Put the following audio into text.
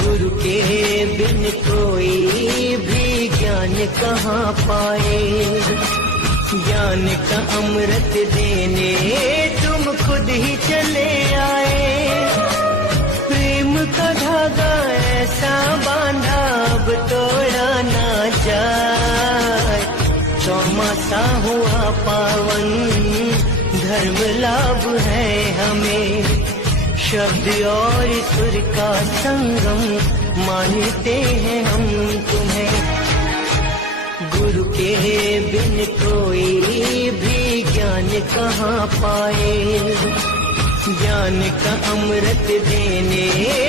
गुरु के बिन कोई भी ज्ञान कहाँ पाए। ज्ञान का अमृत देने तुम खुद ही चले आए। प्रेम का धागा ऐसा बांधा अब तोड़ा ना जाए। चौमासा हुआ पावन धर्म लाभ है हमें। शब्द और सुर का संगम मानते हैं हम तुम्हें। गुरु के बिन कोई भी ज्ञान कहाँ पाए। ज्ञान का अमृत देने